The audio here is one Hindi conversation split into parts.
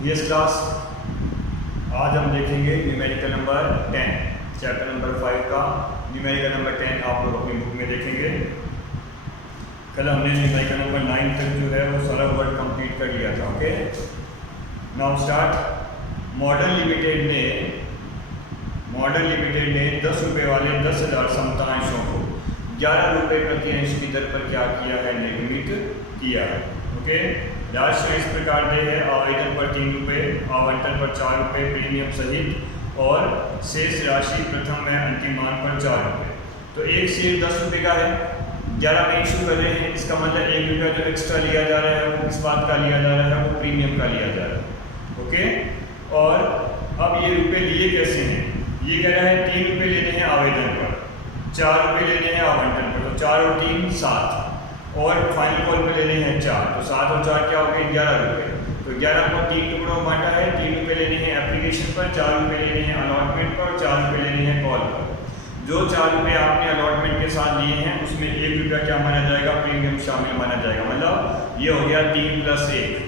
यस क्लास, आज हम देखेंगे न्यूमेरिकल नंबर 10, चैप्टर नंबर 5 का न्यूमेरिकल नंबर 10 आप लोग अपनी बुक में देखेंगे। कल हमने न्यूमेरिकल नंबर 9 तक जो है वो सारा वर्ड कंप्लीट कर लिया था। Okay, now start. Modern limited ने 10 रुपये वाले 10,000 समतांशों को 11 रुपये प्रति अंश की दर पर क्या किया है, निर्गमित किया है। ओके, राशि इस प्रकार दे है: आवेदन पर 3 रुपये, आवंटन पर 4 रुपये प्रीमियम सहित, और शेष राशि प्रथम व अंतिम मान पर 4 रुपये। तो एक शेयर 10 रुपये का है, 11 में इशू कर रहे हैं, इसका मतलब 1 रुपया जो एक्स्ट्रा लिया जा रहा है वो किस बात का लिया जा रहा है, वो प्रीमियम का लिया जा रहा है। ओके, और अब ये रुपये लिए कैसे हैं, ये कह रहा है 3 रुपये लेने हैं आवेदन पर, 4 रुपये लेने हैं आवंटन पर, तो 4 और 3 7, और फाइनल कॉल पे लेने हैं 4, तो 7 और 4 क्या हो गए, 11 रुपये। तो 11 को 3 टुकड़ों में बांटा है, 3 रुपये लेने हैं एप्लीकेशन पर, 4 रुपये लेने हैं अलॉटमेंट पर, 4 रुपये लेने हैं कॉल पर। जो 4 रुपये आपने अलॉटमेंट के साथ लिए हैं उसमें 1 रुपया क्या माना जाएगा, प्रीमियम शामिल माना जाएगा। मतलब ये हो गया 3 + 1,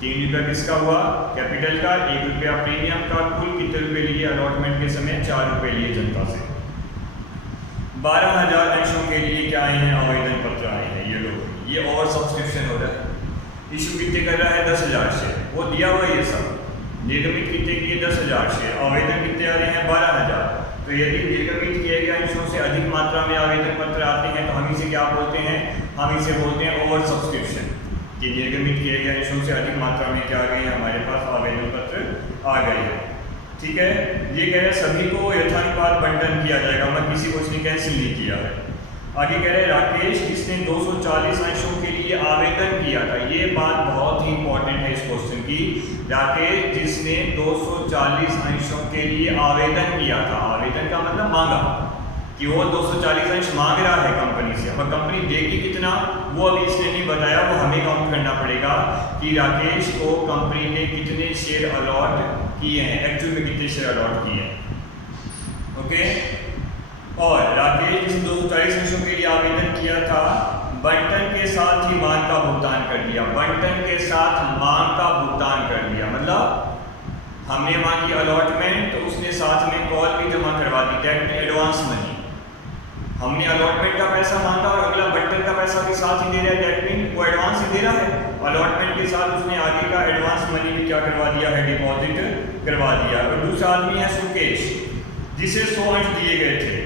3 रुपया किसका हुआ, कैपिटल का, 1 रुपया प्रीमियम का। कुल कितने रुपये लिए अलॉटमेंट के समय, 4 रुपये लिए जनता से। 12,000 अंशों के लिए क्या आए हैं, आवेदन पत्र आए हैं। ये लोग, ये ओवर सब्सक्रिप्शन हो रहा है। इशू कितने कर रहा है, 10,000 शेयर, वो दिया हुआ ये सब। निर्गमित कितने किए, 10,000 शेयर, आवेदन कितने आ रहे हैं, 12,000। तो यदि निर्गमित किए गए अंशों से अधिक मात्रा में आवेदन पत्र आते हैं तो हम इसे क्या बोलते हैं, हम इसे बोलते हैं ओवर सब्सक्रिप्शन। कि निर्गमित किए गए अंशों से अधिक मात्रा में क्या आ गए हैं, हमारे पास आवेदन पत्र आ गए हैं। ठीक है, ये कह रहे हैं सभी को यथानुपात बंटन किया जाएगा, मैं किसी को इसने कैंसिल नहीं किया है। आगे कह रहे हैं राकेश जिसने 240 अंशों के लिए आवेदन किया था। ये बात बहुत ही इंपॉर्टेंट है इस क्वेश्चन की। राकेश जिसने 240 अंशों के लिए आवेदन किया था, आवेदन का मतलब मांगा, कि वो 240 अंश मांग रहा है कंपनी से। अब कंपनी देगी कितना वो अभी इसने नहीं बताया, वो हमें काउंट करना पड़ेगा कि राकेश को कंपनी ने कितने शेयर अलॉट किए हैं, एक्चुअल में कितने शेयर अलॉट किए हैं। ओके, और राकेश जिसने 240 अंशों के लिए आवेदन किया था, बंटन के साथ ही मांग का भुगतान कर दिया, बंटन के साथ मांग का भुगतान कर दिया। मतलब हमने मांगी अलॉटमेंट तो उसने साथ में कॉल भी जमा करवा दी, दैट मीन एडवांस मनी। हमने अलॉटमेंट का पैसा मांगा और अगला बंटन का पैसा भी साथ ही दे रहा है, दैट मीन वो एडवांस ही दे रहा है। अलॉटमेंट के साथ उसने आगे का एडवांस मनी भी क्या करवा दिया है, डिपॉजिट करवा दिया। और दूसरा आदमी है सुकेश जिसे 100 अंश दिए गए थे,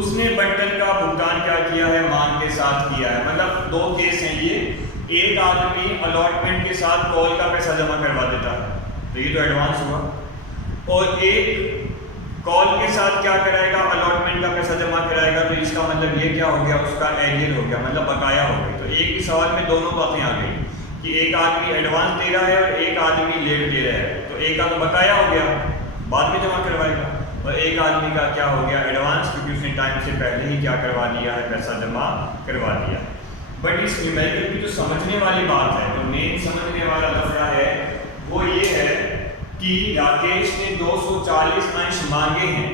उसने बंटन का भुगतान क्या किया है, मांग के साथ किया है। मतलब 2 केस हैं ये। एक आदमी अलॉटमेंट के साथ कॉल का पैसा जमा करवा देता है तो ये तो एडवांस हुआ, और एक कॉल के साथ क्या कराएगा, अलॉटमेंट का पैसा जमा कराएगा। तो इसका मतलब ये क्या हो गया, उसका एरियर हो गया, मतलब बकाया हो गई। तो एक ही सवाल में दोनों बातें आ गई कि एक आदमी एडवांस दे रहा है और एक आदमी लेट दे रहा है। तो एक आदमी बकाया हो गया, बाद में जमा करवाएगा, और एक आदमी का क्या हो गया, एडवांस, क्योंकि उसने टाइम से पहले ही क्या करवा दिया है, पैसा जमा करवा दिया। बट इस न्यूमेरिकल की जो समझने वाली बात है, जो मेन समझने वाला लफड़ा है वो ये है कि राकेश ने 240 अंश मांगे हैं।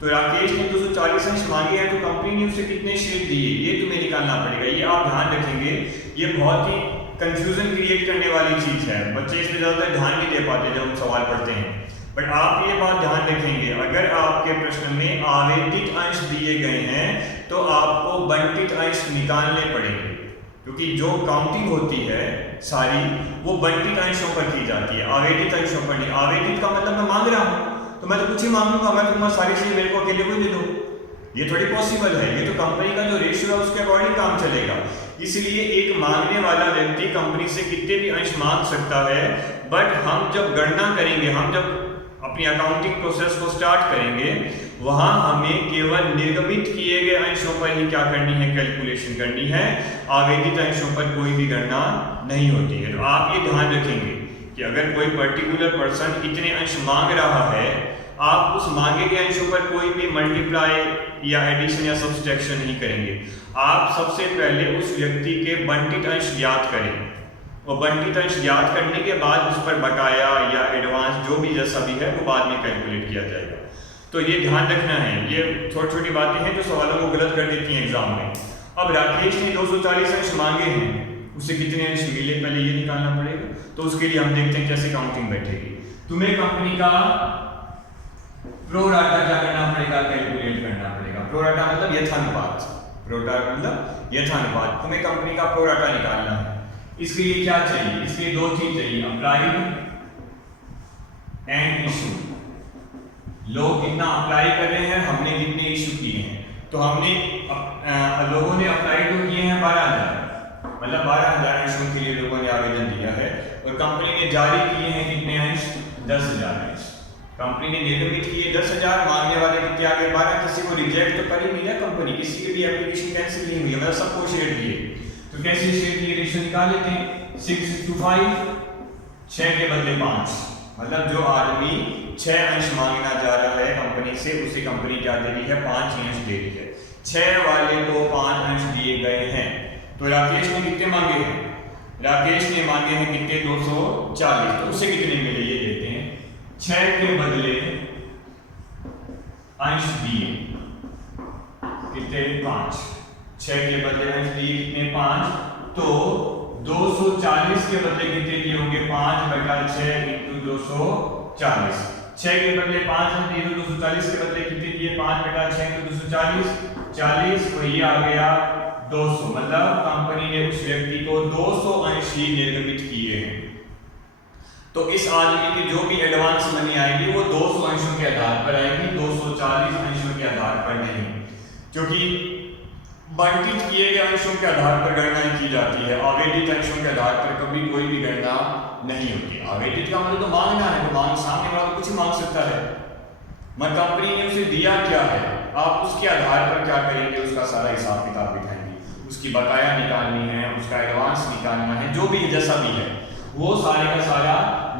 तो राकेश ने 240 अंश मांगे हैं तो कंपनी ने उसे कितने शेयर दिए, ये तुम्हें निकालना पड़ेगा। ये आप ध्यान रखेंगे, ये बहुत ही कंफ्यूजन क्रिएट करने वाली चीज है। बच्चे इसमें ज़्यादातर ध्यान नहीं दे पाते जब हम सवाल पढ़ते हैं। बट आप ये बात ध्यान रखेंगे, अगर आपके प्रश्न में आवेदित अंश दिए गए हैं तो आपको बंटित अंश निकालने पड़ेंगे, क्योंकि जो काउंटिंग होती है सारी वो बंटित अंशों पर की जाती है, आवेदित अंशों पर नहीं। आवेदित का मतलब मैं मांग रहा हूँ तो मैं तो कुछ ही मांगूंगा, मैं तुम्हारा सारी चीज़ मेरे को अकेले को ही दे दो, ये थोड़ी पॉसिबल है। ये तो कंपनी का जो रेशियो है उसके अकॉर्डिंग काम चलेगा। इसलिए एक मांगने वाला व्यक्ति कंपनी से कितने भी अंश मांग सकता है, बट हम जब गणना करेंगे, हम जब अपनी अकाउंटिंग प्रोसेस को स्टार्ट करेंगे, वहां हमें केवल निर्गमित किए गए अंशों पर ही क्या करनी है, कैलकुलेशन करनी है। आवेदित अंशों पर कोई भी गणना नहीं होती है। तो आप ये ध्यान रखेंगे कि अगर कोई पर्टिकुलर पर्सन इतने अंश मांग रहा है, आप उस मांगे गए अंशों पर कोई भी मल्टीप्लाई या एडिशन या सब्सट्रैक्शन नहीं करेंगे। आप सबसे पहले उस व्यक्ति के बंटित अंश ज्ञात करें, और बंटित अंश ज्ञात करने के बाद उस पर बकाया या एडवांस जो भी जैसा भी है वो बाद में कैलकुलेट किया जाएगा। तो ये ध्यान रखना है, ये छोटी छोटी बातें हैं जो सवालों को गलत कर देती हैं एग्जाम में। अब राकेश ने 240 अंश मांगे हैं, उसे कितने अंश मिले पहले ये निकालना पड़ेगा। तो उसके लिए हम देखते हैं कैसे काउंटिंग बैठेगी। तुम्हें कंपनी का प्रो राटा क्या करना पड़ेगा, कैलकुलेट करना पड़ेगा। प्रो राटा मतलब यथानुपात, प्रो राटा मतलब यथानुपात। तुम्हें कंपनी का प्रो राटा निकालना है। इसके लिए क्या चाहिए, इसके लिए दो चीज चाहिए, अप्लाइड एंड इशू। लोग कितना अप्लाई कर रहे हैं, हमने कितने इशू किए हैं। तो हमने लोगों ने अप्लाई तो किए हैं 12,000, मतलब 12,000 अंशों के लिए लोगों ने आवेदन दिया है, और कंपनी ने जारी किए हैं कितने अंश, 10,000 अंश। कंपनी ने निर्मित किए 10,000, मांगने वाले कितने आ गए 12। किसी को रिजेक्ट तो कर ही नहीं ना कंपनी, किसी की भी एप्लीकेशन कैंसिल नहीं हुई, मतलब सबको शेयर दिए। तो कैसे शेयर दिए, रेशियो निकाल लेते हैं, 6:5, 6 के बदले 5, मतलब जो आदमी 6 अंश मांगना जा रहा है कंपनी से, उसे कंपनी क्या दे रही है, 5 अंश दे रही है। 6 वाले को 5 अंश दिए गए हैं। तो राकेश ने कितने मांगे हैं, राकेश ने मांगे हैं कितने, 240। तो उसे कितने मिले ये देखते हैं, 6 के बदले अंश दिए कितने, 5। 6 के बदले अंश दिए कितने, 5। तो 240 के बदले कितने दिए होंगे, 5/6 × 240। 6 के बदले 5 अंश दिए, 240 के बदले कितने दिए, 5/6 × 240, 40। और ये आ गया 200, मतलब कंपनी ने उस व्यक्ति को 200 अंश ही निर्गमित किए हैं। तो इस आदमी की जो भी एडवांस मनी आएगी वो 200 अंशों के आधार पर आएगी, 240 अंशों के आधार पर नहीं, क्योंकि बंटित किए गए अंशों के आधार पर गणना की जाती है। आवेदित अंशों के आधार पर कभी कोई भी गणना नहीं होती। आवेदित का मतलब तो मांगना है, तो मांग सामने वाला कुछ मांग सकता है, मगर कंपनी ने उसे दिया क्या है, आप उसके आधार पर क्या करेंगे, उसका सारा हिसाब किताब दिखाएंगे, उसकी बकाया निकालनी है, उसका एडवांस निकालना है, जो भी जैसा भी है वो सारे का सारा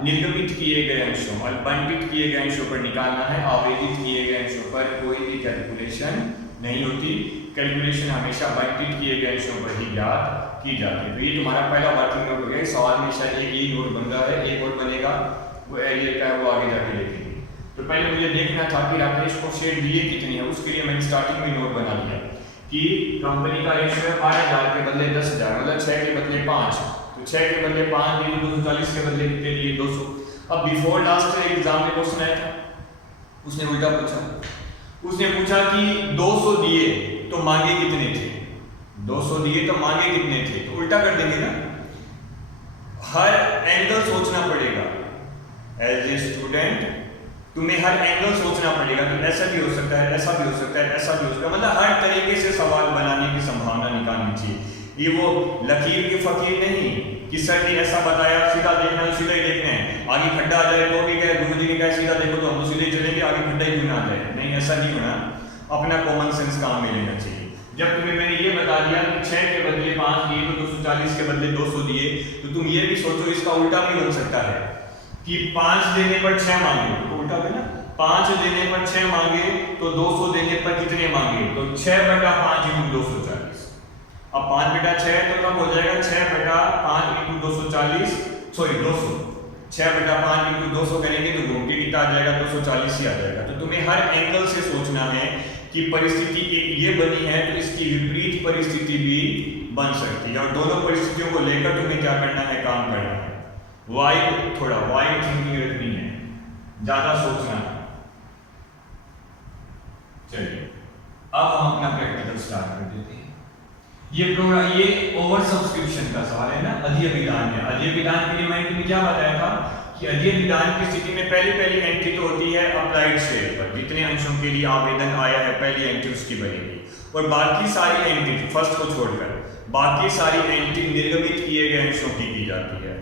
निर्गमित किए गए अंशों और बंटित किए गए अंशों पर निकालना है। आवेदित किए गए अंशों पर कोई भी कैलकुलेशन नहीं होती। कैलकुलेशन हमेशा बंटित किए गए अंशों पर ही ज्ञात की जाती है। तो ये तुम्हारा पहला वर्किंग नोट हो गया। सवाल में शायद एक ही नोट बन रहा है, एक और बनेगा वो एरिया का है, वो आगे जाके देखेंगे। तो पहले मुझे देखना था कि राकेश को शेयर दिए कितनी है, उसके लिए मैंने स्टार्टिंग में नोट बना लिया कि कंपनी का रेशियो है 12,000 के बदले 10,000, मतलब 6 के बदले 5। तो 6 के बदले 5 दिए, 240 के बदले कितने दिए, 200। अब बिफोर लास्ट एग्जाम में क्वेश्चन आया था, उसने उल्टा पूछा, उसने पूछा कि 200 दिए तो मांगे कितने थे, 200 दिए तो मांगे कितने थे। तो उल्टा कर देंगे ना, हर एंगल सोचना पड़ेगा। एज ए स्टूडेंट तुम्हें हर एंगल सोचना पड़ेगा कि ऐसा भी हो सकता है, ऐसा भी हो सकता है, ऐसा भी हो सकता है, मतलब हर तरीके से सवाल बनाने की संभावना निकालनी चाहिए। ये वो लकीर के फकीर नहीं कि सर ने ऐसा बताया सीधा देखना है, सीधा ही देखना है, आगे खड्डा आ जाए तो भी कहे, गुरुजी ने कहा सीधा देखो तो हम सीधे ही चलेंगे, आगे खड्डा ही क्यों ना आ जाए। नहीं, ऐसा नहीं होना, अपना कॉमन सेंस काम में लेना चाहिए। जब तुम्हें मैंने ये बता दिया कि 6 के बदले 5 दिए तो 240 के बदले 200 दिए, तो तुम ये भी सोचो इसका उल्टा भी बन सकता है कि 5 देने पर 6 मांगे, तो उल्टा है ना, 5 देने पर 6 मांगे तो 200 देने पर कितने मांगे, तो 6/5 × 240। अब 5/6 तो कब हो जाएगा, 6/5 × 240, सॉरी 200, 6/5 × 200 करेंगे तो घूम के कितना आ जाएगा, 240 ही आ जाएगा। तो तुम्हें हर एंगल से सोचना है कि परिस्थिति एक ये बनी है तो इसकी विपरीत परिस्थिति भी बन सकती है, और दोनों परिस्थितियों को लेकर तुम्हें क्या करना है, काम करना है। थोड़ा वाइड थिंकिंग रखनी है, ज्यादा सोचना है। चलिए अब हम अपना प्रैक्टिकल स्टार्ट कर देते हैं। ये ओवर सब्सक्रिप्शन का सवाल है ना, अधीय विधान है। अधीय विधान के लिए मैंने तुम्हें क्या बताया था कि अधीय विधान की स्थिति में पहली एंट्री तो होती है अप्लाइड शेयर पर, जितने अंशों के लिए आवेदन आया है पहली एंट्री उसकी बनेगी, और बाकी सारी एंट्री फर्स्ट को छोड़कर बाकी सारी एंट्री निर्गमित किए गए अंशों की जाती है।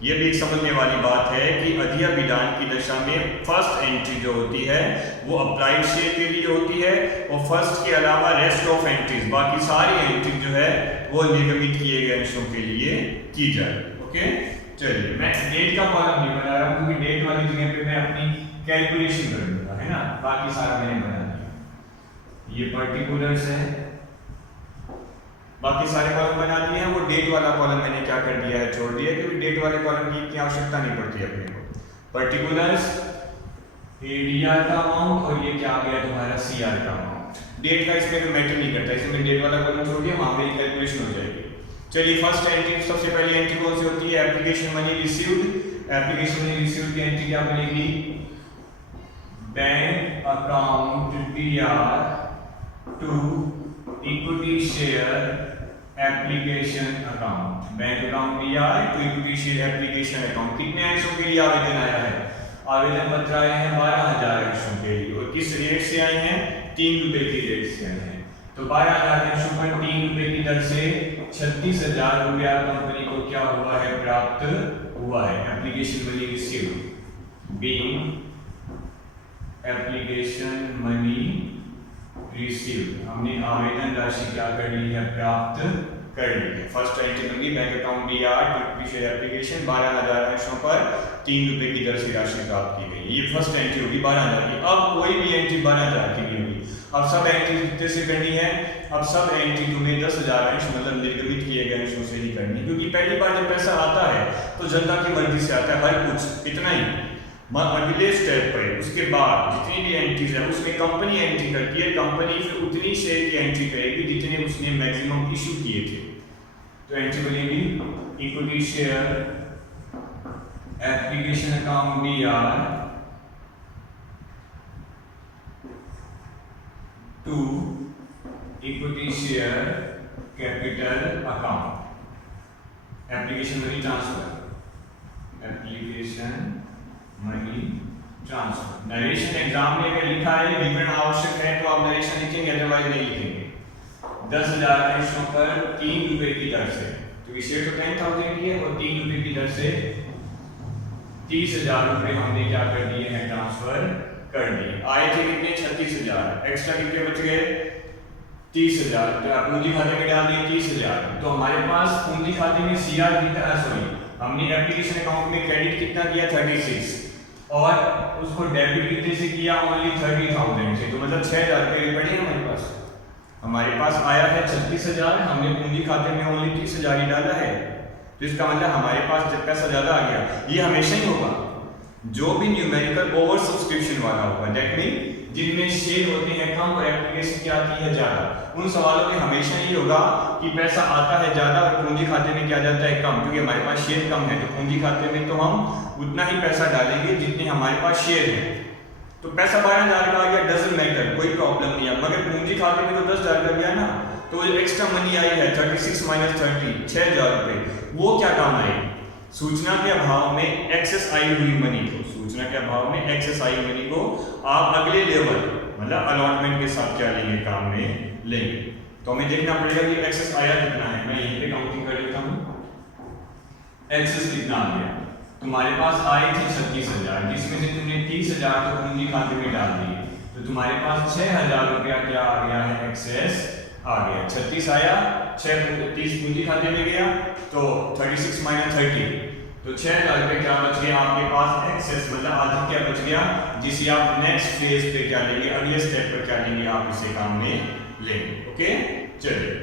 ये भी एक समझने वाली बात है कि अधीय विधान की दशा में फर्स्ट एंट्री जो होती है वो अप्लाइड शेयर के लिए होती है, और फर्स्ट के अलावा रेस्ट ऑफ एंट्रीज, बाकी सारी एंट्री जो है वो निर्गमित किए गए अंशों के लिए की जाए। ओके, चलिए मैं डेट का कॉलम नहीं बना रहा हूं क्योंकि डेट वाली जगह पे मैं अपनी कैलकुलेशन कर दूंगा, है ना, बाकी सारा मैंने बना दिया। ये पर्टिकुलर्स है, बाकी सारे कॉलम बना दिए हैं। वो डेट वाला कॉलम मैंने क्या कर दिया है, छोड़ दिया, क्योंकि डेट वाले कॉलम की इतनी आवश्यकता नहीं पड़ती अपने को। पर्टिकुलर्स, एडीआर का अमाउंट, और ये क्या आ गया तुम्हारा सीआर का अमाउंट। डेट का इसमें तो मैटर नहीं करता, इसमें डेट वाला कॉलम छोड़ दिया, वहां पे कैलकुलेशन हो जाएगी। चलिए फर्स्ट एंट्री, सबसे पहली एंट्री कौन सी होती है? Application money received. Application money received की एंट्री क्या बनेगी? Bank account DR to equity share application account. Bank account DR to equity share application account. कितने अंशों के लिए आवेदन आया है? आवेदन पत्र आए हैं 12,000 अंशों के लिए। और किस रेट से आए हैं? 3 रुपए की रेट से आए हैं। तो 12,000 अंशों पर 3 रुपए की दर से 36,000 रुपया कंपनी को क्या हुआ है? प्राप्त हुआ है। Application money received being application money received, हमने आवेदन राशि क्या कर ली है? प्राप्त कर ली है। फर्स्ट एंट्री होगी bank account DR to equity share application, 12,000 अंशों पर 3 रुपए की दर से राशि प्राप्त की गई। ये फर्स्ट एंट्री होगी 12,000 की। अब कोई भी एंट्री 12,000 की भी होगी। अब सब एंट्री कितने से करनी है? अब सब एंट्री तुम्हें 10,000 अंश मतलब निर्गमित किए गए अंशों से ही करनी, क्योंकि पहली बार जब पैसा आता है तो जनता की मर्जी से आता है, हर कुछ इतना ही। अगले स्टेप पर उसके बाद जितनी भी एंट्रीज है उसमें कंपनी एंट्री करती है, कंपनी फिर उतनी शेयर की एंट्री करेगी जितने उसने मैक्सिमम इशू किए थे। तो एंट्री बनेगी equity share application account DR to equity share capital account application money transfer, application money transfer. Narration exam में अगर लिखा है विवरण आवश्यक है तो आप नरेशन लिखेंगे, अदरवाइज नहीं लिखेंगे। 10,000 अंशों पर 3 रुपए की दर से, तो शेयर तो 10,000 की है और 3 रुपए की दर से 30,000 रुपए हमने क्या कर दिए हैं? ट्रांसफर कर दिए। आए थे कितने? 36,000। एक्स्ट्रा कितने बच गए? 30,000। तो पूंजी खाते में डाल दिए 30,000। तो हमारे पास पूंजी खाते में CR कितना? सॉरी, हमने एप्लीकेशन अकाउंट में क्रेडिट कितना किया? 36, और उसको डेबिट कितने से किया? ओनली 30,000 से। तो मतलब 6,000 रुपये पड़े हमारे पास। हमारे पास आया है 36,000, हमने पूंजी खाते में ओनली 30,000 ही डाला है। तो इसका मतलब हमारे पास जब पैसा ज्यादा आ गया, ये हमेशा ही होगा जो भी न्यूमेरिकल ओवर सब्सक्रिप्शन वाला होगा, दैट मीन जिनमें शेयर होते हैं कम और एप्लीकेशन क्या आती है ज्यादा, उन सवालों में हमेशा ये होगा कि पैसा आता है ज्यादा और पूंजी खाते में क्या जाता है? कम, क्योंकि हमारे पास शेयर कम है। तो पूंजी खाते में तो हम उतना ही पैसा डालेंगे जितने हमारे पास शेयर है। तो पैसा 12,000 का आ गया, डजंट मैटर, कोई प्रॉब्लम नहीं है। मगर पूंजी खाते में तो 10,000 का गया ना, तो जो एक्स्ट्रा मनी आई है 36 माइनस 30, 6,000 रुपए, वो क्या काम आएगी? सूचना के अभाव में एक्सेस आई हुई मनी को, सूचना के अभाव में एक्सेस आई मनी को आप अगले लेवल मतलब अलॉटमेंट के साथ क्या लेंगे? काम में लेंगे। तो हमें देखना पड़ेगा कि एक्सेस आया कितना है। मैं यहीं पे काउंटिंग कर लेता हूँ। एक्सेस कितना आ गया? तुम्हारे पास आए थे 36,000, जिसमें से तुमने 30,000 तो पूंजी खाते में डाल दिए, तो तुम्हारे पास 6,000 रुपया क्या आ गया है? एक्सेस आ गया। 36 आया, 30 पूंजी खाते में गया, तो 36 माइनस 30, तो 6,000 रुपये क्या बच गया आपके पास? एक्सेस मतलब आधी क्या बच गया, जिसे आप नेक्स्ट फेज पे क्या लेंगे? अगले स्टेप पर क्या लेंगे? आप इसे काम में लेंगे। ओके, चलिए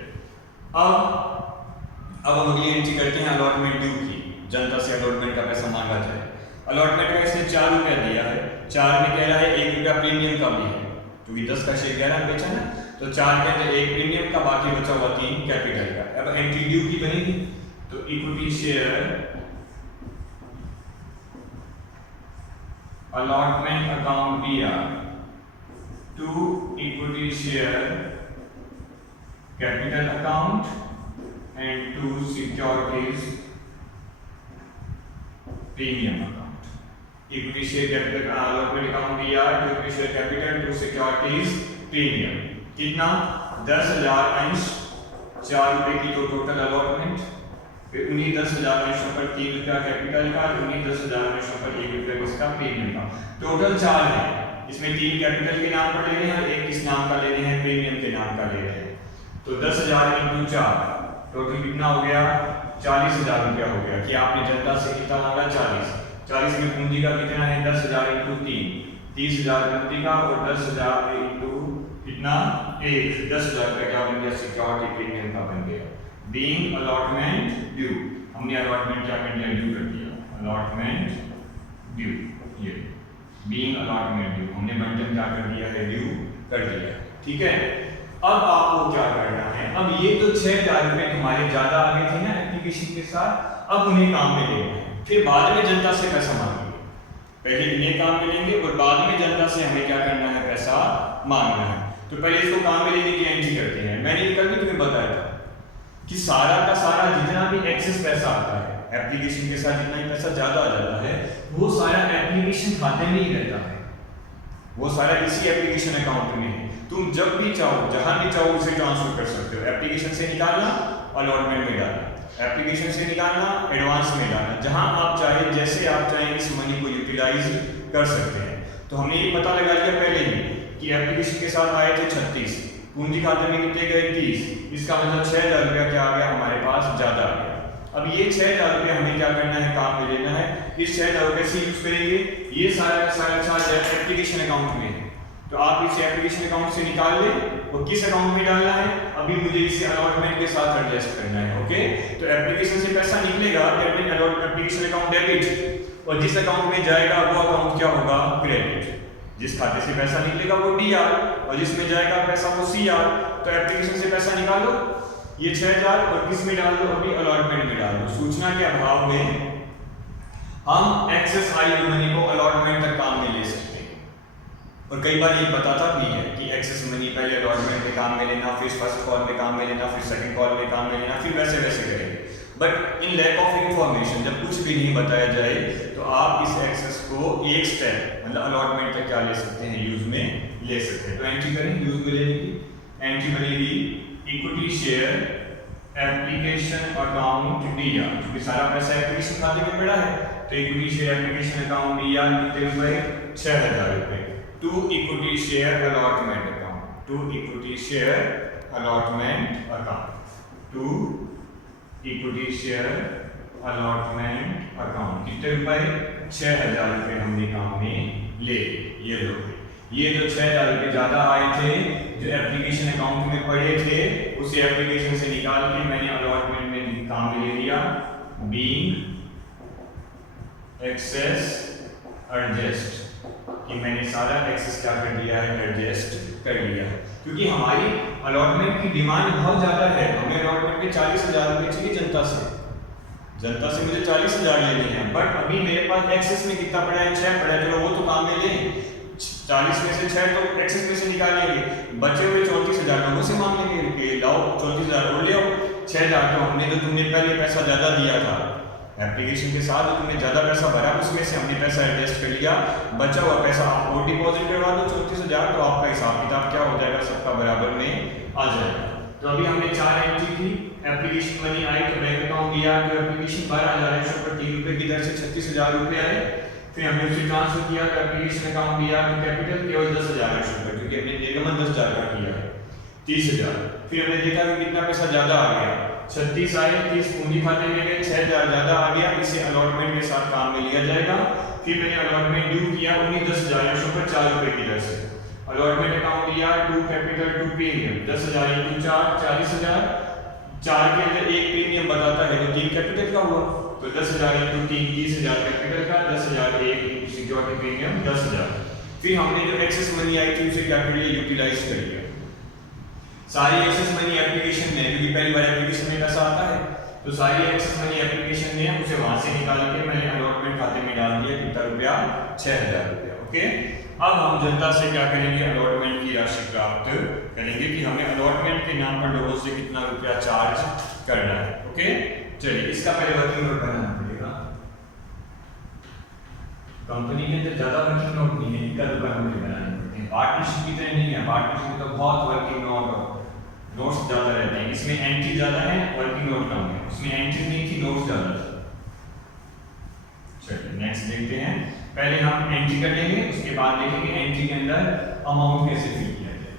अब हम अगली एंट्री करते हैं अलॉटमेंट ड्यू की। जनता से अलॉटमेंट का पैसा मांगा जाए। अलॉटमेंट का इसने 4 रुपया दिया है, 4 में कह रहा है 1 रुपया प्रीमियम का भी है, क्योंकि 10 का शेयर 11 बेचा ना, तो 4 के अंदर 1 प्रीमियम का, बाकी बचा हुआ 3 कैपिटल का। अब एंट्री ड्यू की बनेगी, तो equity share allotment account DR to equity share capital account and to securities premium account. Equity share capital allotment account DR to equity share capital to securities premium. कितना? 10,000 अंश, 4 रुपए की तो टोटल अलॉटमेंट, फिर उन्हीं 10,000 अंशों पर 3 रुपया कैपिटल का, उन्हीं 10,000 अंशों पर 1 रुपया किसका? प्रीमियम का। टोटल 4 है, इसमें 3 कैपिटल के नाम पर ले रहे हैं और 1 किस नाम का ले रहे हैं? प्रीमियम के नाम का ले रहे हैं। तो 10,000 इंटू 4, टोटल कितना हो गया? 40,000 रुपया हो गया। कि आपने जनता से कितना मांगा? 40 में पूंजी का कितना है? 10,000 इंटू 3, 30,000 पूंजी का, और 10,000 इंटू कितना? 1, 10,000 रुपये क्या बन गया? सिक्योरिटी प्रीमियम का बन गया। बीइंग अलॉटमेंट ड्यू, हमने अलॉटमेंट क्या कर दिया? ड्यू कर दिया। अलॉटमेंट ड्यू, ये बीइंग अलॉटमेंट ड्यू, हमने बंटन क्या कर दिया है? ड्यू कर दिया। ठीक है, अब आपको क्या करना हैं। अब ये तो 6,000 रुपये तुम्हारे ज़्यादा आ गए थे ना एप्लीकेशन के साथ, अब उन्हें काम में लेना है, फिर बाद में जनता से पैसा मांगेंगे। पहले इन्हें काम में लेंगे और बाद में जनता से हमें क्या करना है, पैसा मांगना है। तो पहले इसको काम में लेने की एंट्री करते हैं। मैंने कल भी तुम्हें बताया था कि सारा का सारा जितना भी एक्सेस पैसा आता है एप्लीकेशन के साथ, जितना ही पैसा ज़्यादा आ जाता है वो सारा एप्लीकेशन खाते में ही रहता है, वो सारा इसी एप्लीकेशन अकाउंट में है। तुम जब भी चाहो जहां भी चाहो उसे ट्रांसफर कर सकते हो। एप्लीकेशन से निकालना अलॉटमेंट में डालना, एप्लीकेशन से निकालना एडवांस में डालना, जहां आप चाहे जैसे आप चाहें इस मनी को यूटिलाइज कर सकते हैं। तो हमने ये पता लगा लिया पहले ही कि एप्लीकेशन के साथ आए थे 36, पूंजी खाते में कितने गए 30, इसका मतलब 6,000 रुपया क्या आ गया हमारे पास, ज़्यादा आ गया। अब ये 6,000 रुपये हमें क्या करना है, काम में लेना है। इस 6,000 रुपये से यूज करेंगे, ये सारा का सारा एप्लीकेशन अकाउंट में है, तो आप इसे एप्लीकेशन अकाउंट से निकाल लें और किस अकाउंट में डालना है, अभी मुझे इसे अलॉटमेंट के साथ एडजस्ट करना है। ओके, तो एप्लीकेशन से पैसा निकलेगा एप्लीकेशन अकाउंट डेबिट, और जिस अकाउंट में जाएगा वो अकाउंट क्या होगा, क्रेडिट। जिस खाते से पैसा निकलेगा वो DR और जिसमें जाएगा पैसा वो CR। तो एप्लीकेशन से पैसा निकालो, ये 6,000 और किस में डाल दो, अभी अलॉटमेंट में डाल दो। सूचना के अभाव में हम एक्सेस आई मनी को अलॉटमेंट तक काम में ले सकते हैं, और कई बार ये बताता भी है कि एक्सेस मनी पहले अलॉटमेंट में काम में लेना, फिर फर्स्ट कॉल में काम में लेना, फिर सेकंड कॉल में काम में लेना, फिर वैसे वैसे करेंगे। But in lack of information जब कुछ भी नहीं बताया जाए तो आप इस एक्सेस को एक स्टेप मतलब अलॉटमेंट तक क्या ले सकते हैं, यूज में ले सकते हैं। तो एंट्री करें यूज में लेने की, एंट्री बनेगी equity share application account DR, क्योंकि सारा पैसा एप्लीकेशन खाते में पड़ा है, तो equity share application account DR कितने रुपए, 6,000 रुपए, to equity share allotment account, to equity share allotment account, to equity share allotment account, कितने रुपए, 6,000 रुपए हमने काम में ले। ये लो, ये जो 6,000 रुपए ज्यादा आए थे जो एप्लीकेशन अकाउंट में पड़े थे, उसे एप्लीकेशन से निकाल के मैंने अलॉटमेंट में काम में ले लिया। बीइंग एक्सेस एडजस्ट, कि मैंने सारा एक्सेस क्या कर दिया है, एडजस्ट कर लिया, क्योंकि हमारी अलॉटमेंट की डिमांड बहुत ज़्यादा है। हमें अलॉटमेंट में 40,000 रुपये चाहिए जनता से मुझे 40,000 लेने हैं, बट अभी मेरे पास एक्सेस में कितना पड़ा है, 6 पड़ा है, चलो वो तो काम में लें, 40 में से 6 तो एक्सेस में से निकालेंगे, बचे हुए 34,000 लोगों से मांग लेंगे कि लाओ 34,000 और ले आओ। 6,000 तो हमने जो तुमने पहले पैसा ज़्यादा दिया था एप्लीकेशन के साथ, जो तुमने ज़्यादा पैसा भरा उसमें से हमने पैसा एडजस्ट कर लिया, बचा हुआ पैसा आप और डिपॉजिट करवा दो 34,000, तो आपका हिसाब किताब क्या हो जाएगा, सबका बराबर में आ जाएगा। तो अभी हमने 4 एंट्री की, एप्लीकेशन मनी आई तो बैंक अकाउंट दिया, तो एप्लीकेशन 12,103 रुपये की दर से 36,000 रुपये आए, फिर हमने उसे ट्रांसफर किया तो एप्लीकेशन अकाउंट दिया, तो कैपिटल केवल 10,000 रुपये, क्योंकि हमने निर्गमन 10,000 का किया है, 30,000। फिर हमने देखा कि कितना पैसा ज़्यादा आ गया, 36 आए, 30 पूंजी खाते में गए, 6,000 ज़्यादा आ गया, इसे अलॉटमेंट के साथ काम में लिया जाएगा। फिर मैंने अलॉटमेंट ड्यू किया 19,10,4 रुपये की दर से, अलॉटमेंट अकाउंट दिया, टू कैपिटल टू प्रीमियम, 10,000 × 4 40,000, 4 के अंदर एक प्रीमियम बताता है तो 3 कैपिटल का हुआ, तो 10,000 × 3 30,000 कैपिटल का, 10,000 एक सिक्योरिटी प्रीमियम 10,000। फिर हमने जो एक्सेस मनी आई थी उसे क्या कर लिया, यूटिलाइज कर लिया। सारी एक्सेस मनी एप्लीकेशन में, क्योंकि पहली बार एप्लीकेशन में पैसा आता है, तो सारी एक्सेस मनी एप्लीकेशन में उसे वहां से निकाल के मैंने अलॉटमेंट खाते में डाल दिया, कितना रुपया, 6,000 रुपया। ओके, अब हम जनता से क्या करेंगे, अलॉटमेंट की राशि प्राप्त करेंगे कि हमें अलॉटमेंट के नाम पर लोगों से कितना रुपया चार्ज करना है। ओके, चलिए इसका पहले वर्किंग नोट बनाना पड़ेगा। कंपनी के अंदर ज्यादा वर्किंग नोट नहीं है, इनका रुपया हमें बनाना पड़ते हैं। पार्टनरशिप की तरह नहीं है, पार्टनरशिप में तो बहुत वर्किंग नोट्स ज्यादा रहते हैं, इसमें एंट्री ज्यादा है, वर्किंग नोट कम है, उसमें एंट्री नहीं थी, नोट्स ज्यादा थे। चलिए नेक्स्ट देखते हैं, पहले हम एंट्री कर लेंगे, उसके बाद देखेंगे एंट्री के अंदर अमाउंट कैसे फिल किया जाए।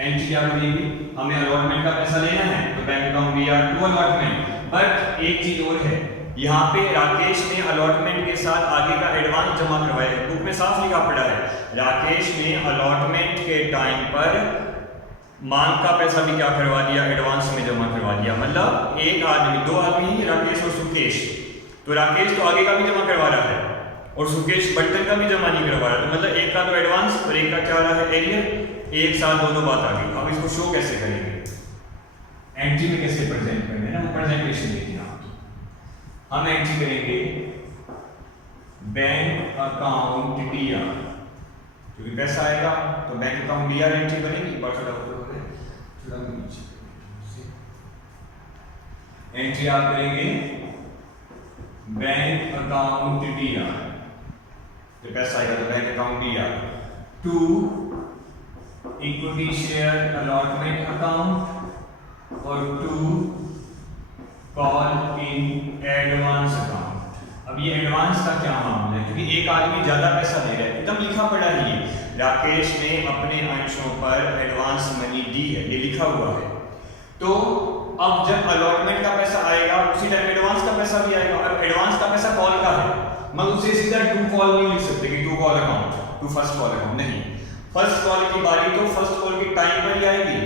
एंट्री क्या बनेगी, हमें अलॉटमेंट का पैसा लेना है तो bank account DR to allotment. But एक चीज और है, यहाँ पे राकेश ने अलॉटमेंट के साथ आगे का एडवांस जमा करवाया है, बुक में साफ लिखा पड़ा है, राकेश ने अलॉटमेंट के टाइम पर मांग का पैसा भी क्या करवा दिया, एडवांस में जमा करवा दिया। मतलब एक आदमी, 2 आदमी राकेश और सुकेश, तो तो राकेश तो आगे का भी जमा करवा रहा है और सुकेश बर्तन का भी जमा नहीं करवा रहा, तो मतलब एक का तो एडवांस और एक का क्या रहा है एरियर, एक साथ दोनों बात आ गई। अब इसको शो कैसे करेंगे, एंट्री में कैसे प्रेजेंट करेंगे ना, वो प्रेजेंटेशन देखिए आप। हम एंट्री करेंगे बैंक अकाउंट डी आर, क्योंकि पैसा आएगा तो bank account D R entry बनेगी। एक बार थोड़ा नीचे एंट्री आप करेंगे बैंक अकाउंट डी आर, जो पैसा आएगा तो bank account D R to equity share allotment account और to call in advance account. अब ये एडवांस का क्या मामला है, क्योंकि एक आदमी ज्यादा पैसा दे रहा है, एकदम लिखा पड़ा है ये, राकेश ने अपने अंशों पर एडवांस मनी दी है, ये लिखा हुआ है। तो अब जब अलॉटमेंट का पैसा आएगा उसी टाइम एडवांस का पैसा भी आएगा, और एडवांस का पैसा कॉल का है, मगर उसे सीधा टू कॉल नहीं लिख सकते कि to call account to first call account, नहीं, फर्स्ट कॉल की बारी तो फर्स्ट कॉल के टाइम पर ही आएगी।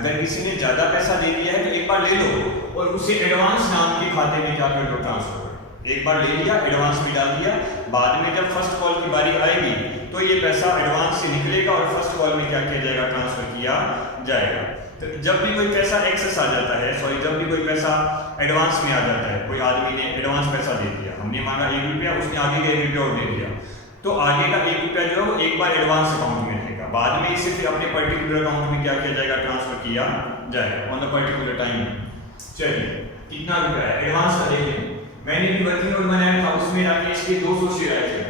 अगर किसी ने ज्यादा पैसा दे दिया है तो एक बार ले लो और उसे एडवांस नाम के खाते में जाकर दो ट्रांसफर, एक बार ले लिया एडवांस भी डाल दिया, बाद में जब फर्स्ट कॉल की बारी आएगी तो ये पैसा एडवांस से निकलेगा और फर्स्ट कॉल में क्या किया जाएगा, ट्रांसफर किया जाएगा। तो जब भी कोई पैसा एक्सेस आ जाता है, सॉरी जब भी कोई पैसा एडवांस में आ जाता है, कोई आदमी ने एडवांस पैसा दे दिया, हमने मांगा 1 रुपया, उसने आगे का 1 रुपया और दे दिया, तो आगे का 1 रुपया जो है वो एक बार एडवांस अकाउंट में रहेगा, बाद में इसे फिर अपने पर्टिकुलर अकाउंट में क्या किया जाएगा, ट्रांसफर किया जाएगा ऑन द पर्टिकुलर टाइम। चलिए कितना रुपया है एडवांस का देखिए, मैंने भी वर्किंग नोट बनाया था, उसमें राकेश के 200 शेयर आए थे,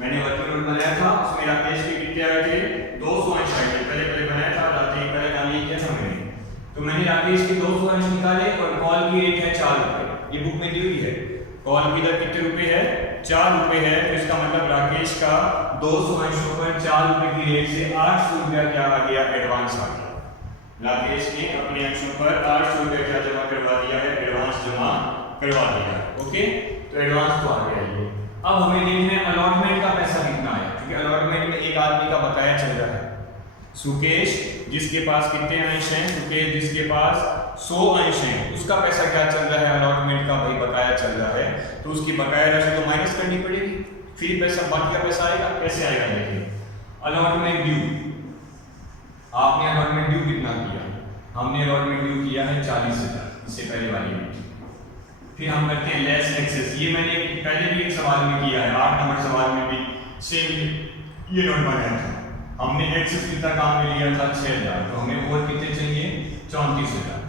मैंने वर्किंग नोट बनाया था उसमें राकेश के कितने आए थे, 200 अंश आए थे, पहले बनाया था रात एक पहले काम ये किया था मैंने, तो मैंने राकेश के 200 अंश निकाले और कॉल की रेट है 4 रुपए, ये बुक में दी हुई है, कॉल की दर कितने रुपए है, 4 रुपए है, तो इसका मतलब राकेश का 200 अंशों पर 4 रुपए की रेट से 800 रुपया क्या आ गया, एडवांस आ गया। राकेश ने अपने अंशों पर 800 रुपया क्या जमा करवा दिया है, एडवांस जमा करवा दिया, ओके, तो एडवांस तो आ गया ये। अब हमें देखना है अलॉटमेंट का पैसा कितना आया, क्योंकि अलॉटमेंट में एक आदमी का बकाया चल रहा है, सुकेश जिसके पास कितने अंश हैं, सुकेश जिसके पास 100 अंश हैं, उसका पैसा क्या चल रहा है, अलॉटमेंट का भाई बकाया चल रहा है, तो उसकी बकाया राशि तो माइनस करनी पड़ेगी, फिर पैसा बाकी का पैसा आएगा, कैसे आएगा देखिए, अलॉटमेंट ड्यू, आपने अलॉटमेंट ड्यू कितना किया, हमने अलॉटमेंट ड्यू किया है 40,000, इससे पहले वाली में। फिर हम करते हैं लेस एक्सेस, ये मैंने पहले भी एक सवाल में किया है, 8 नंबर सवाल में भी सेम ये नोट बनाया था, हमने एक्सेस कितना काम में लिया था 6,000, तो हमें और कितने चाहिए 34,000,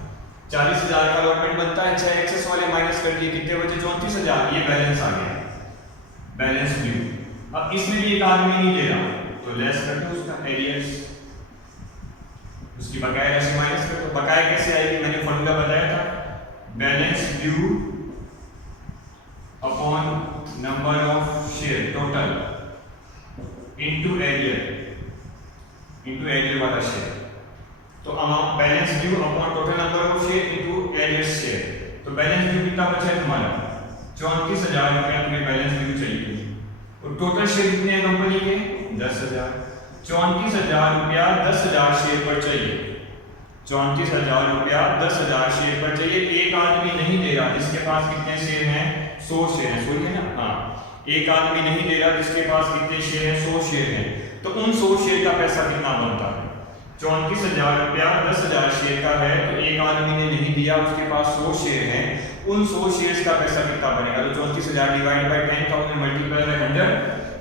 40,000 का अलॉटमेंट बनता है, 6 एक्सेस वाले माइनस कर दिए, कितने बचे 34,000, ये बैलेंस आ गया, बैलेंस ड्यू। अब इसमें भी एक आदमी नहीं दे रहा तो लेस कर दो उसका एरियर्स, उसकी बकाया राशि माइनस कर दो, बकाया कैसे आएगी, मैंने फॉर्मूला बताया था, balance due upon number of share total into arrear वाला शेयर, तो amount balance due upon total number of share into arrear share, तो बैलेंस ड्यू कितना बचा है तुम्हारा 34,000 रुपया तुम्हें बैलेंस ड्यू चाहिए, और टोटल शेयर कितने हैं कंपनी के 10,000, 34,000 रुपया 10,000 शेयर पर चाहिए, 34,000 रुपया 10,000 शेयर पर चाहिए, एक आदमी नहीं दे रहा जिसके पास कितने शेयर हैं 100 शेयर है, सही है ना, हाँ एक आदमी नहीं दे रहा जिसके पास कितने शेयर हैं 100 शेयर हैं, तो उन 100 शेयर का पैसा कितना बनता है, 34,000 रुपया 10,000 शेयर का है, तो एक आदमी ने नहीं दिया उसके पास 100 शेयर हैं, उन 100 शेयर्स का पैसा कितना बनेगा, तो 34,000 डिवाइड बाय 10,000 मल्टीप्लाई बाय 100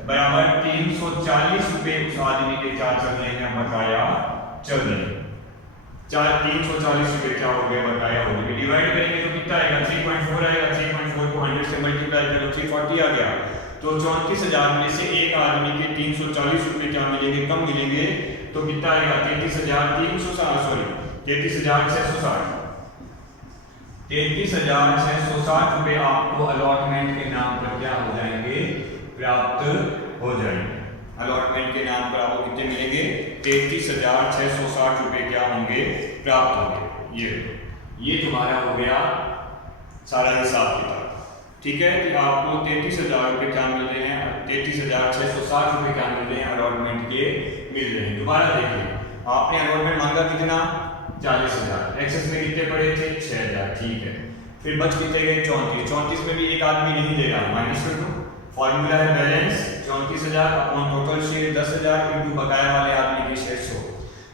बराबर 340 रुपए उस आदमी के क्या चल रहे हैं, बकाया चल रहे हैं, 340 रुपए क्या हो गया, बकाया हो गया, डिवाइड करेंगे तो कितना आएगा 3.4 आएगा, 3.4 को 100 से मल्टीप्लाई करो 340 आ गया, तो 34,000 में से एक आदमी के 340 रुपए क्या मिलेंगे, कम मिलेंगे, तो कितना आएगा 33,660 रुपए आपको अलॉटमेंट के नाम पर क्या हो जाएंगे, प्राप्त हो जाएंगे, अलॉटमेंट के नाम पर आपको कितने मिलेंगे 33,660 रुपए क्या होंगे, प्राप्त होंगे। ये तुम्हारा हो गया सारा हिसाब किताब, ठीक है, कि आपको 33,000 रुपए क्या मिल रहे हैं, 33,660 रुपए क्या मिल रहे हैं, अलॉटमेंट के मिल रहे हैं। दोबारा देखिए, आपने अलॉटमेंट मांगा कितना 40,000, एक्सेस में कितने पड़े थे 6,000, ठीक है, फिर बच कितने गए 34। 34 में भी एक आदमी नहीं दे रहा, माइनस कर दो। फॉर्मूला है balance 34,000 upon total share 10,000 into बकाया वाले आदमी के शेयर 100।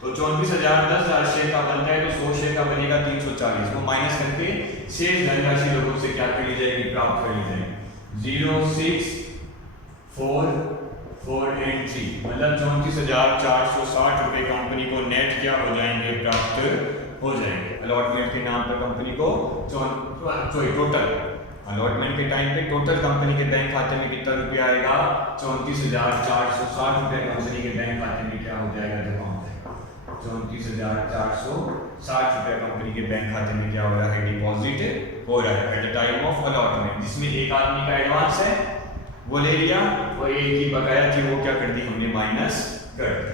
तो 34,000 10,000 शेयर का बनता है तो 100 शेयर का बनेगा 340। वो माइनस करके शेष धनराशि लोगों से क्या कर ली जाएगी, प्राप्त कर ली जाएगी। 0 6 4 4 एंड 3 मतलब 34,460 रुपए कंपनी को नेट क्या हो जाएंगे, प्राप्त हो जाएंगे। अलॉटमेंट के नाम पर कंपनी को टोटल अलॉटमेंट के टाइम पे टोटल कंपनी के बैंक खाते में कितना रुपया आएगा, 34,460 रुपए कंपनी के बैंक खाते में क्या हो जाएगा, जमा हो जाएगा। 34,460 रुपए कंपनी के बैंक खाते में क्या हो रहा है, डिपॉजिट हो रहा है at the time of allotment, जिसमें एक आदमी का एडवांस है वो ले लिया और एक की बकाया थी वो क्या कर दी हमने, माइनस कर दी।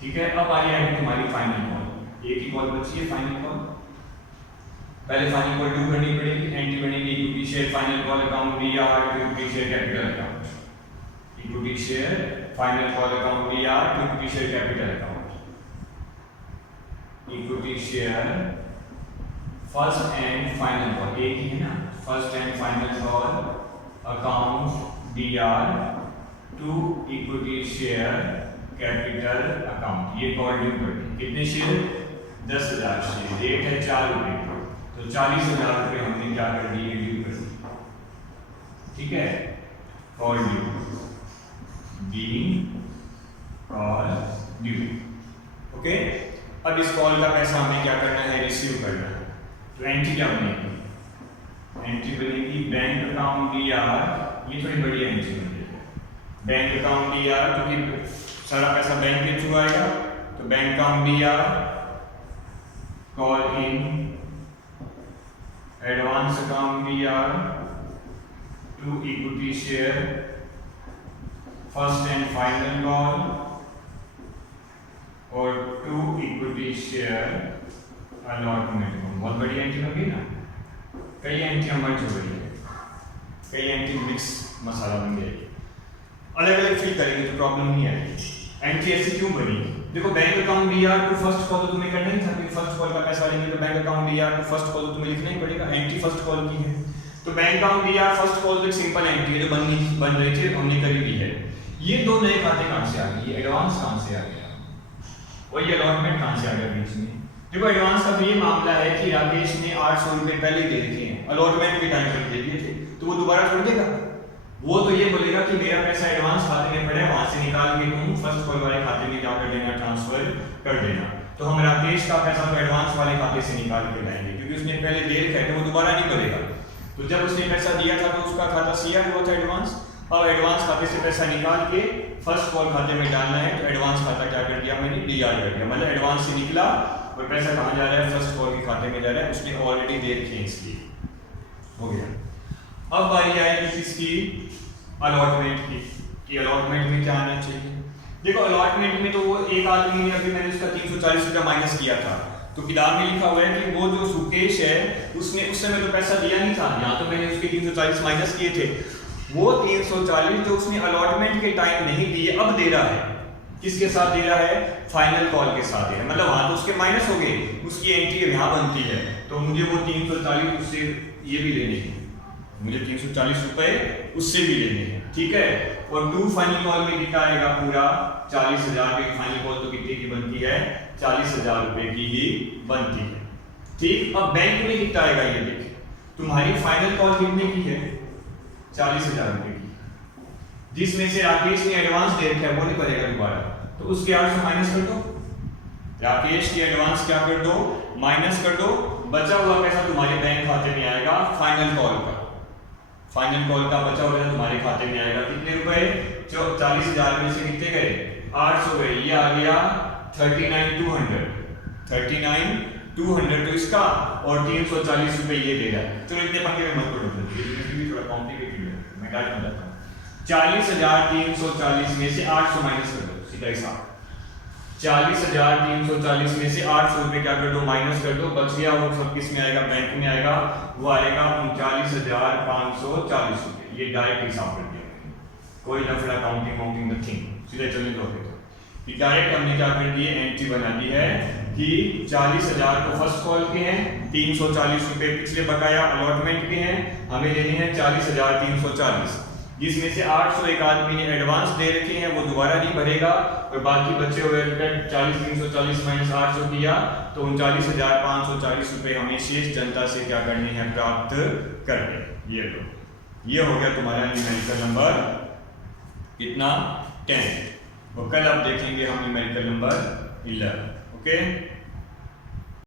ठीक है, अब आ गया तुम्हारी फाइनल कॉल। एक ही कॉल बची है फाइनल कॉल। पहले फाइनल कॉल डू करनी पड़ेगी, एंट्री बनेगी equity share final call account BR to equity share capital account. Equity share final call account BR to equity share capital account. Equity share first and final call एक ही है ना, first and final call account BR to equity share capital account. ये कॉल ड्यू कर दी। कितने शेयर, 10,000 शेयर, रेट है 4 रुपए, तो 40,000 रुपए हमने क्या कर दिए, ड्यू कर दी। ठीक है, call due, being call due. Okay, अब इस कॉल का पैसा हमें क्या करना है, रिसीव करना है। तो एंट्री क्या बनेगी, एंट्री बनेगी बैंक अकाउंट बीआर, ये थोड़ी बड़ी एंट्री बनेगी, बैंक अकाउंट बीआर क्योंकि सारा पैसा बैंक के थ्रू आएगा, तो bank account BR call in advance account BR to equity share first and final call और टू इक्विटी शेयर अलॉटमेंट। बहुत बड़ी एंट्री होगी ना, कई एंट्री मर्ज हो रही है, कई एंट्री मिक्स मसाला बन जाएगी, अलग अलग फिल करेंगे तो प्रॉब्लम नहीं आएगी। एंट्री ऐसी क्यों बनी, देखो bank account BR to first call तो तुम्हें करना ही था, क्योंकि फर्स्ट कॉल का पैसा लेंगे तो bank account BR to first call तो तुम्हें लिखना ही पड़ेगा, एंट्री फर्स्ट कॉल की है। तो bank account BR first call तो एक सिंपल एंट्री है जो बन रही थी, हमने करी भी है। ये दो नए खाते कहां से आ गए, ये एडवांस कहां से आ गया और ये अलॉटमेंट कहां से आ गया बीच में। देखो एडवांस का तो ये मामला है कि राकेश ने 800 रुपए पहले दे रखे हैं, अलॉटमेंट के टाइम पर दे दिए थे, तो वो दोबारा छोड़ देगा, वो तो ये बोलेगा कि मेरा पैसा एडवांस खाते में पड़ा है, वहां से निकाल के तुम फर्स्ट कॉल वाले खाते में जाकर देना, ट्रांसफर कर देना। तो हम राकेश का पैसा तो एडवांस वाले खाते से निकाल के लाएंगे क्योंकि उसने पहले दे रखा है, तो वो दोबारा नहीं करेगा। तो जब उसने पैसा दिया था तो उसका खाता सीआर हुआ था एडवांस, और एडवांस खाते से पैसा निकाल के फर्स्ट कॉल खाते में डालना है, तो एडवांस खाता क्या कर दिया मैंने, डीआर कर दिया, मतलब एडवांस से निकला और पैसा कहां जा रहा है, फर्स्ट कॉल के खाते में जा रहा है, उसने ऑलरेडी दे रखे हैं इसलिए हो गया। अब बारी आएगी किसकी, अलॉटमेंट की, कि अलॉटमेंट में क्या आना चाहिए। देखो अलॉटमेंट में तो वो एक आदमी ने, अभी मैंने उसका 340 रुपया माइनस किया था, तो किताब में लिखा हुआ है कि वो जो सुकेश है उसने उस समय तो पैसा दिया नहीं था, यहाँ तो मैंने उसके 340 माइनस किए थे, वो 340 जो उसने अलॉटमेंट के टाइम नहीं दिए अब दे रहा है, किसके साथ दे रहा है, फाइनल कॉल के साथ दे रहा है, मतलब वहां तो उसके माइनस हो गए, उसकी एंट्री यहाँ बनती है, तो मुझे वो 340 उससे ये भी लेने हैं, मुझे 340 रुपए उससे भी लेने हैं। ठीक है, और टू फाइनल कॉल में कितना आएगा, पूरा 40,000 रुपए की फाइनल कॉल तो कितने की बनती है, 40,000 रुपए की ही बनती है। ठीक, अब बैंक में कितना आएगा ये देखिए, तुम्हारी फाइनल कॉल कितने की है, 40,000 रुपए की, जिसमें से राकेश ने एडवांस दे रखा है वो नहीं करेगा दोबारा, तो उसके 800 माइनस कर दो, राकेश की एडवांस क्या कर दो, माइनस कर दो, बचा हुआ पैसा तुम्हारे बैंक खाते में आएगा फाइनल कॉल का, फाइनल कॉल का बचा हुआ पैसा तुम्हारे खाते में आएगा कितने रुपए, जो 40,000 में से कितने गए, 800 गए, ये आ गया 39,200, 39,200 तो इसका, और 340 रुपए ये दे रहा है। तो इतने पंगे में मत पड़ो, इसमें थोड़ा कॉम्प्लिकेटेड है, मैं क्या बताता हूँ। 40,340 में से 800 माइनस कर दो, सीधा हिसाब, 40,340 में से 800 रुपए क्या कर दो, माइनस कर दो, बच गया वो सब किस में आएगा, बैंक में आएगा, वो आएगा 39,540 रुपए। ये डायरेक्ट हिसाब कर दिया, कोई लफड़ा काउंटिंग नथिंग, सीधे चलने दो। तो डायरेक्ट हमने क्या कर दिए, एंट्री बना दी है कि 40,000 तो फर्स्ट कॉल के हैं, 340 रुपए पिछले बकाया अलॉटमेंट के हैं, हमें लेने हैं 40,340, जिसमें से 800 एक आदमी ने एडवांस दे रखे हैं, वो दोबारा नहीं भरेगा, और बाकी बचे हुए 40,340 माइनस 800 किया तो 39,540 रुपए हमें शेष जनता से क्या करने हैं, प्राप्त करने। ये लो, ये हो गया तुम्हारा न्यूमेरिकल नंबर कितना, 10। और कल आप देखेंगे हम न्यूमेरिकल नंबर 11। ओके।